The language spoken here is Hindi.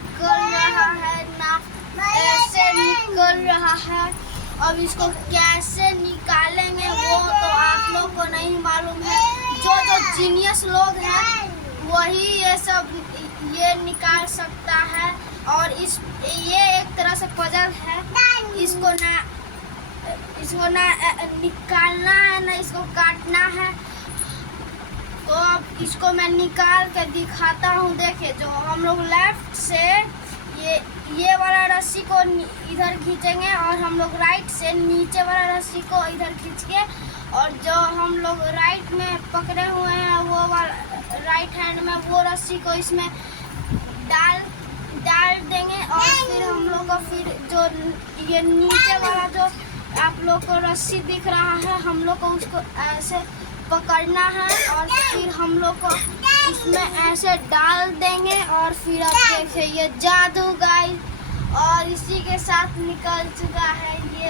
निकल रहा है ना, ऐसे निकल रहा है। अब इसको कैसे निकालेंगे वो तो आप लोग को नहीं मालूम है। जो जो जीनियस लोग हैं वही ये निकाल सकता है। और ये एक तरह से पजल है। इसको ना निकालना है ना इसको काटना है। तो अब इसको मैं निकाल के दिखाता हूँ। देखिए, जो हम लोग लेफ्ट से ये वाला रस्सी को इधर खींचेंगे और हम लोग राइट से नीचे वाला रस्सी को इधर खींच के, और जो हम लोग राइट में पकड़े हुए हैं वो वाला राइट हैंड में वो रस्सी को इसमें डाल देंगे। और फिर हम लोग को फिर जो ये नीचे वाला जो आप लोग को रस्सी दिख रहा है, हम लोग को उसको ऐसे पकड़ना है और फिर हम लोग को इसमें ऐसे डाल देंगे। और फिर अब देखिए ये जादू गाइस, और इसी के साथ निकल चुका है ये